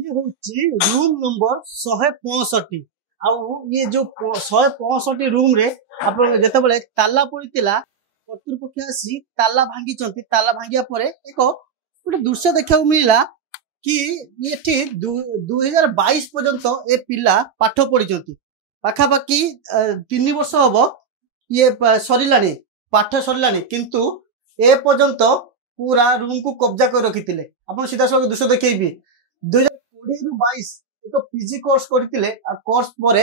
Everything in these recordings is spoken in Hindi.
ये होची रूम नंबर 165 आउ ये जो 165 रूम रे आपण जते बेले ताला पड़ीतिला कर्तृपक्ष आसी ताला भांगी चंती ताला भांगिया परे एक गोटे दृश्य देखा मिला कि ये 2022 पर्यंत ए पिला पाठ पढ़ी पाखापाखि 3 वर्ष हम ये सरलानी पाठ सरलानी किंतु ए पर्यंत पूरा रूम को कब्जा कर रखी आप सीधा सब दृश्य देखी 2020 रु 22 एक पीजी कोर्स करते कोर्स पर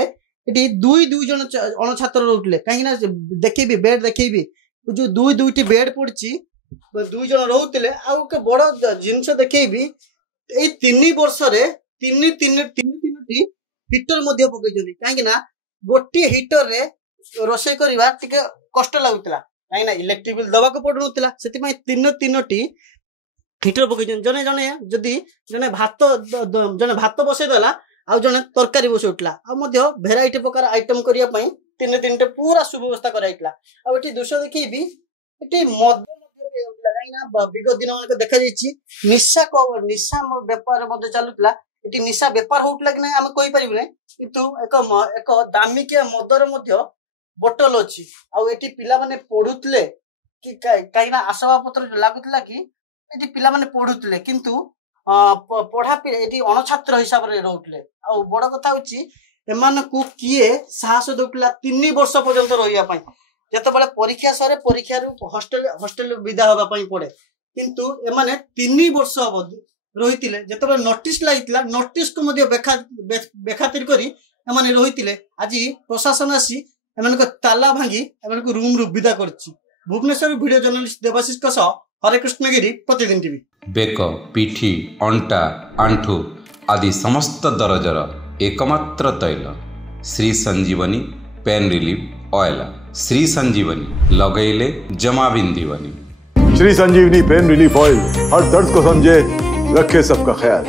ये दुई जन अण छात्र रोते कहीं देखेबी बेड देखेबी जो दुईटी बेड पड़ी दुई जन रोते आउ बड़ जिनस देखेबी ये 3 वर्ष तीन हिटर पकई कहीं गोटे हिटर रे रोषे करवा कष्ट लगुला कहीं इलेक्ट्रिक बिल दबा पड़ूला से तीन हिटर पकई जने जने जदि जने भात बसईदेला आउ जने तरकारी बसई उठला भेराइटी प्रकार आइटम करने तीन पूरा सुव्यवस्था कराइला आठी दृश्य देखी मद विगत दिन मान देखा निशा बेपार चलुला ये निशा बेपार होता कि आम कहीपर किंतु एक दामिकिया मदर बोतल अच्छी आठी पिला माने पढ़ुले कि कहीं आसवा पत्र लगुला कि ये पिला माने पढ़ुले किंतु पढ़ा ये अणछात्र हिसाब से रोते आ बड़ कथा हूँ किए साहस दूला 3 वर्ष पर्यंत रही जिते बड़े परीक्षा सरे परीक्षा हॉस्टेल विदा होगापी पड़े किंतु एमाने 3 वर्ष हम रही जिते नोटिस लगी नोटिस को बेखातिर करी रही आज प्रशासन आसी एम ताला भांगी एम रूम रु विदा कर भुवनेश्वर वीडियो जर्नलिस्ट देवाशीष हरे कृष्ण गिरी प्रतिदिन टीवी बेक पिठी अंटा आंठू आदि समस्त दरजर एकमात्र तैल श्री संजीवनी पेन रिलीफ ऑयल श्री संजीवनी लगैले जमा बिंदीवनी। श्री संजीवनी पेन रिलीफ ऑयल हर दर्द को समझे, रखे सबका ख्याल।